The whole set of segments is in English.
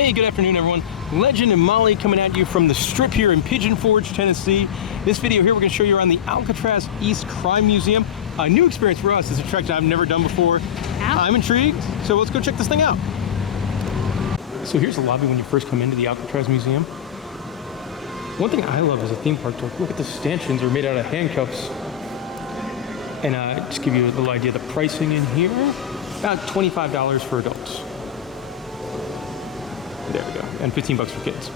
Hey, good afternoon everyone. Legend and Molly coming at you from the Strip here in Pigeon Forge, Tennessee. This video here we're going to show you around the Alcatraz East Crime Museum. A new experience for us. It's a trek that I've never done before. I'm intrigued, so let's go check this thing out. So here's the lobby when you first come into the Alcatraz Museum. One thing I love as a theme park, look at the stanchions are made out of handcuffs. And just give you a little idea of the pricing in here. About $25 for adults. There we go, and 15 bucks for kids.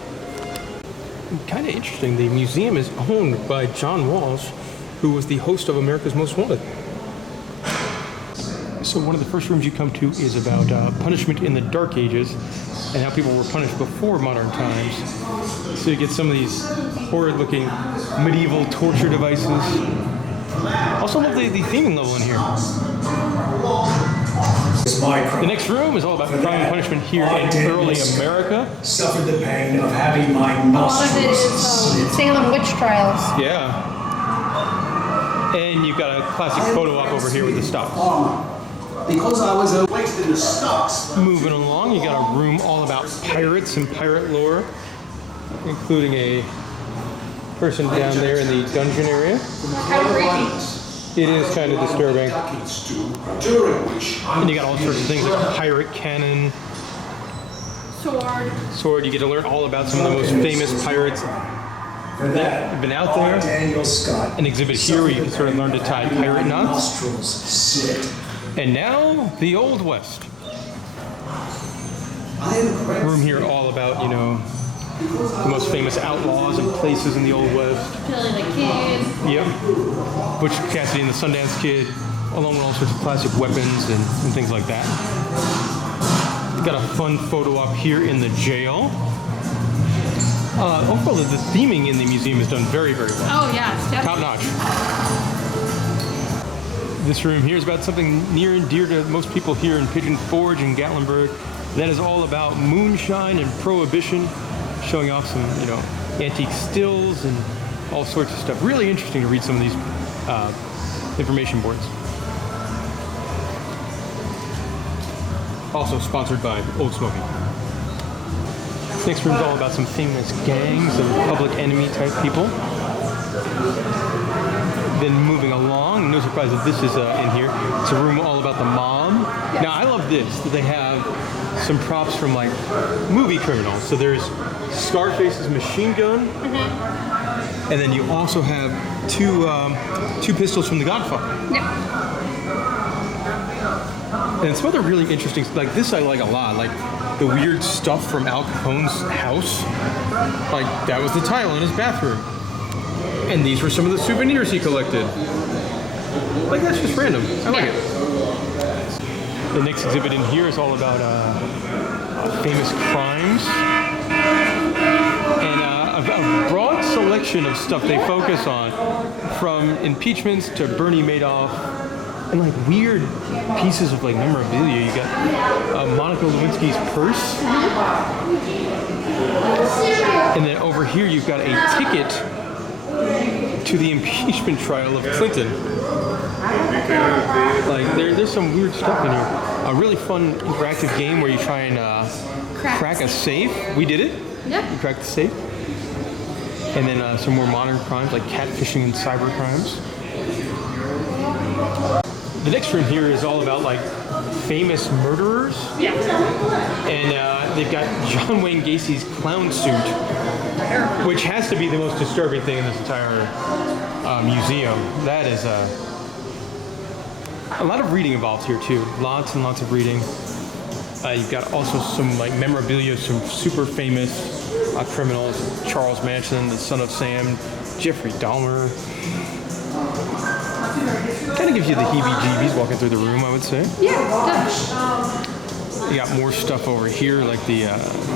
Kind of interesting, the museum is owned by John Walsh, who was the host of America's Most Wanted. So one of the first rooms you come to is about punishment in the Dark Ages and how people were punished before modern times. So you get some of these horrid-looking medieval torture devices. Also love the theming level in here. The next room is all about crime and punishment here in early America. Suffered the pain of having my nostrils. A lot of it is Salem witch trials. Yeah. And you've got a classic photo op over here with the stocks. Because I was wasted in the stocks. Moving along, you got a room all about pirates and pirate lore, including a person down there in the dungeon area. Kind of creepy. It is kind of disturbing. And you got all sorts of things like pirate cannon, sword. You get to learn all about some of the most famous pirates that have been out there. An exhibit here where you can sort of learn to tie pirate knots. And now, the Old West. Room here all about, you know, the most famous outlaws and places in the Old West. Billy the Kid. Yep. Butch Cassidy and the Sundance Kid, along with all sorts of classic weapons and things like that. Got a fun photo op here in the jail. Overall, the theming in the museum is done very, very well. Oh yeah, it's definitely top notch. This room here is about something near and dear to most people here in Pigeon Forge and Gatlinburg. That is all about moonshine and prohibition, showing off some, you know, antique stills and all sorts of stuff. Really interesting to read some of these information boards. Also sponsored by Old Smoky. Next room is all about some famous gangs and public enemy type people. Then moving along, no surprise that this is in here. It's a room all about the mob. Now I love this, that they have some props from like movie criminals. So there's Scarface's machine gun, and then you also have two pistols from The Godfather. Yep. And some other really interesting, like this I like a lot, like the weird stuff from Al Capone's house. Like that was the tile in his bathroom. And these were some of the souvenirs he collected. Like that's just random. I like it. The Knicks exhibit in here is all about famous crimes. And a broad selection of stuff they focus on, from impeachments to Bernie Madoff, and like weird pieces of like memorabilia. You got Monica Lewinsky's purse. And then over here you've got a ticket to the impeachment trial of Clinton. Like there's some weird stuff in here. A really fun interactive game where you try and crack a safe. We did it. Yeah. We cracked the safe. And then some more modern crimes like catfishing and cyber crimes. The next room here is all about like famous murderers. Yeah. And they've got John Wayne Gacy's clown suit, which has to be the most disturbing thing in this entire museum. That is a lot of reading involved here too. Lots and lots of reading. You've got also some like memorabilia, some super famous criminals: Charles Manson, the son of Sam, Jeffrey Dahmer. Kind of gives you the heebie-jeebies walking through the room, I would say. Yeah, definitely. You got more stuff over here, like the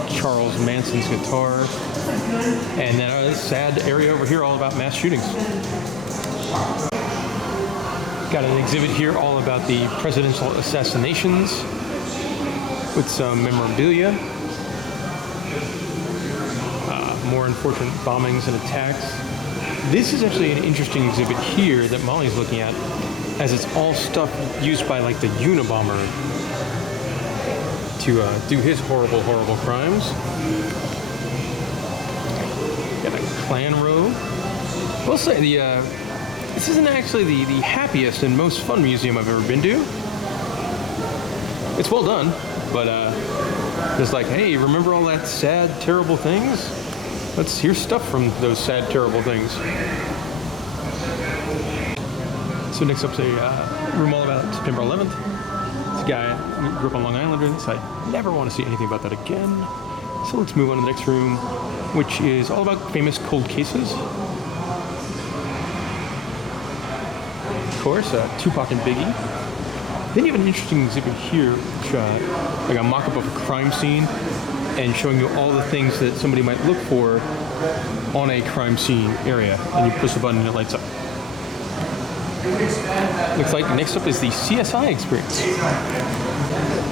Charles Manson's guitar, and then a sad area over here all about mass shootings. Got an exhibit here all about the presidential assassinations with some memorabilia, more unfortunate bombings and attacks. This is actually an interesting exhibit here that Molly's looking at, as it's all stuff used by like the Unabomber to do his horrible, horrible crimes. Got a clan robe. We'll say this isn't actually the happiest and most fun museum I've ever been to. It's well done, but just like, hey, remember all that sad, terrible things? Here's stuff from those sad, terrible things. So next up's a room all about September 11th. This guy who grew up on Long Island doing this. I never want to see anything about that again. So let's move on to the next room, which is all about famous cold cases. Of course, Tupac and Biggie. Then you have an interesting exhibit here, which, like a mock-up of a crime scene, and showing you all the things that somebody might look for on a crime scene area. And you push the button and it lights up. Looks like next up is the CSI experience.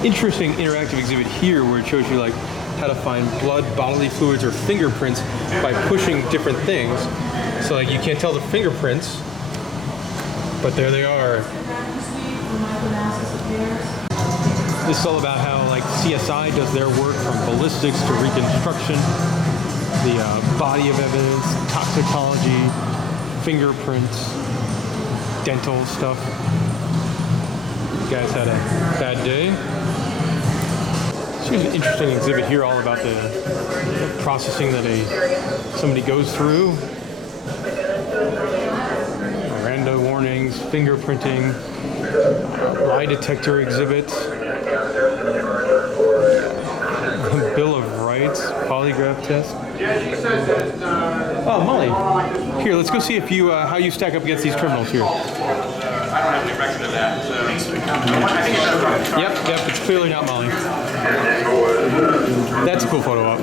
Interesting interactive exhibit here where it shows you like how to find blood, bodily fluids, or fingerprints by pushing different things. So like you can't tell the fingerprints, but there they are. This is all about how like CSI does their work from ballistics to reconstruction, the body of evidence, toxicology, fingerprints, dental stuff. You guys had a bad day. So here's an interesting exhibit here all about the processing that somebody goes through. Miranda warnings, fingerprinting, lie detector exhibit, Bill of Rights, polygraph test. Oh, Molly. Here, let's go see if you how you stack up against these criminals here. I don't have any record of that, so I think it's Yep, it's clearly not Molly. That's a cool photo op.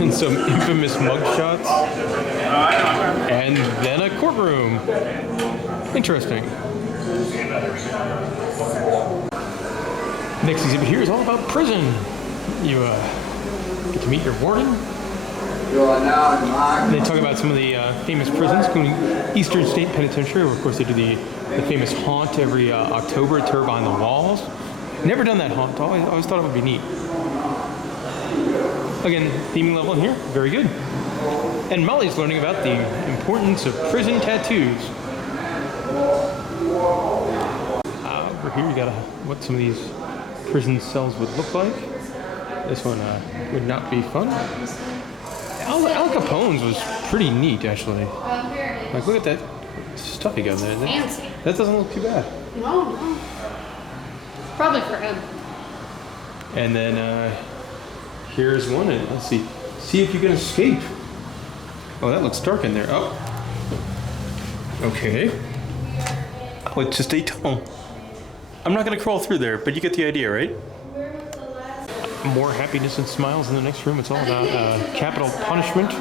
And some infamous mugshots. And then a courtroom. Interesting. Next exhibit here is all about prison. You get to meet your warden. And they talk about some of the famous prisons, including Eastern State Penitentiary, where of course they do the famous haunt every October, Turbine the Walls. Never done that haunt. Always thought it would be neat. Again, theming level in here, very good. And Molly's learning about the importance of prison tattoos. Over here you got what some of these prison cells would look like. This one would not be fun. Al Capone's was pretty neat, actually. Like, look at that stuff he got there. Fancy. That doesn't look too bad. No. Probably for him. And then here's one, and let's see if you can escape. Oh, that looks dark in there. Oh, okay. Oh, it's just a tunnel. I'm not gonna crawl through there, but you get the idea, right? More happiness and smiles in the next room. It's all about capital punishment.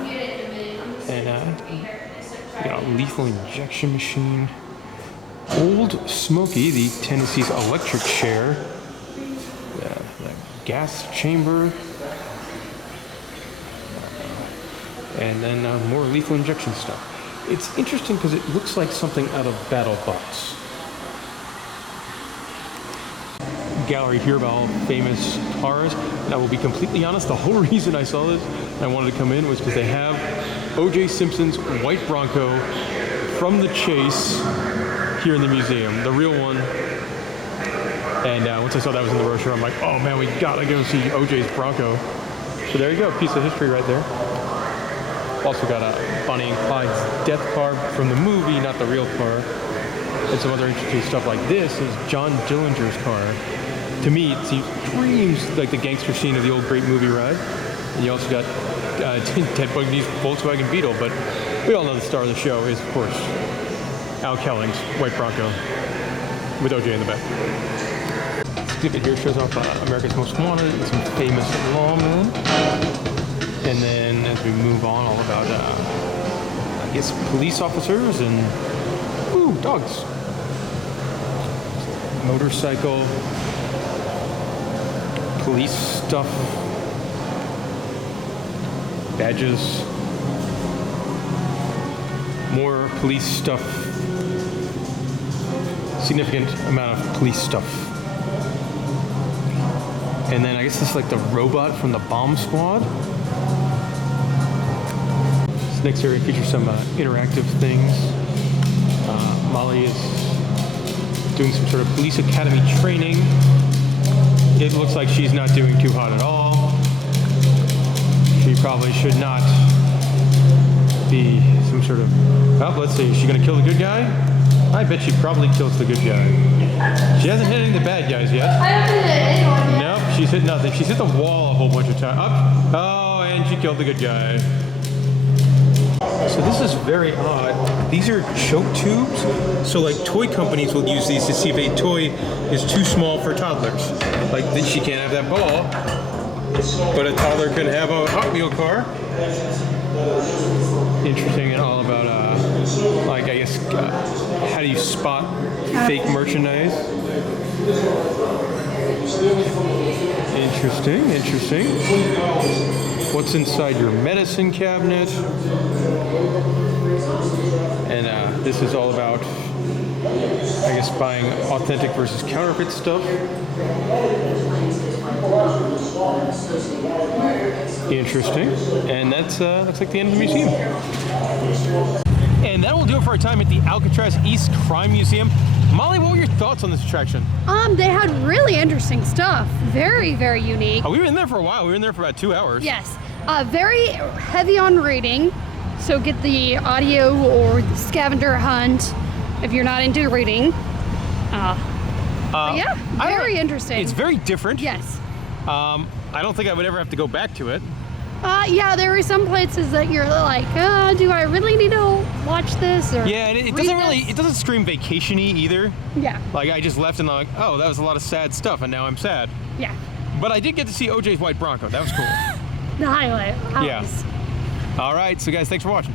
And we got a lethal injection machine. Old Smoky, the Tennessee's electric chair. The gas chamber. And then more lethal injection stuff. It's interesting because it looks like something out of Battle Box. Gallery here about all famous cars. And I will be completely honest, the whole reason I saw this and I wanted to come in was because they have O.J. Simpson's white Bronco from the chase here in the museum, the real one. And once I saw that was in the brochure, I'm like, oh man, we gotta go see O.J.'s Bronco. So there you go, piece of history right there. Also got a Bonnie and Clyde's death car from the movie, not the real car. And some other interesting stuff like this is John Dillinger's car. To me, it screams like the gangster scene of the old great movie ride. And you also got Ted Bundy's Volkswagen Beetle, but we all know the star of the show is, of course, Al Kelling's white Bronco with OJ in the back. This exhibit here shows off America's Most Wanted and some famous lawmen. And then as we move on, all about, I guess, police officers and, ooh, dogs. Motorcycle. Police stuff, badges, more police stuff, significant amount of police stuff. And then I guess this is like the robot from the bomb squad. This next area features some interactive things. Molly is doing some sort of police academy training. It looks like she's not doing too hot at all. She probably should not be some sort of... Oh, let's see, is she gonna kill the good guy? I bet she probably kills the good guy. She hasn't hit any of the bad guys yet. I haven't hit anyone yet. No, she's hit nothing. She's hit the wall a whole bunch of times. Up. Oh, and she killed the good guy. So this is very odd. These are choke tubes. So like toy companies will use these to see if a toy is too small for toddlers. Like she can't have that ball, but a toddler can have a Hot Wheel car. Interesting, and all about like I guess how do you spot fake merchandise? Interesting, interesting. What's inside your medicine cabinet? And this is all about, I guess, buying authentic versus counterfeit stuff. Interesting. And that's looks like the end of the museum. And that will do it for our time at the Alcatraz East Crime Museum. Molly, what were your thoughts on this attraction? They had really interesting stuff. Very, very unique. Oh, we were in there for a while. We were in there for about 2 hours. Yes. Very heavy on reading. So get the audio or the scavenger hunt if you're not into reading. But yeah, very interesting. It's very different. Yes. I don't think I would ever have to go back to it. Yeah, there are some places that you're like, do I really need to watch this? Or Yeah, and it doesn't scream vacation-y either. Yeah. Like I just left and I'm like, oh, that was a lot of sad stuff and now I'm sad. Yeah. But I did get to see OJ's white Bronco. That was cool. The highlight. Yeah. All right, so guys, thanks for watching.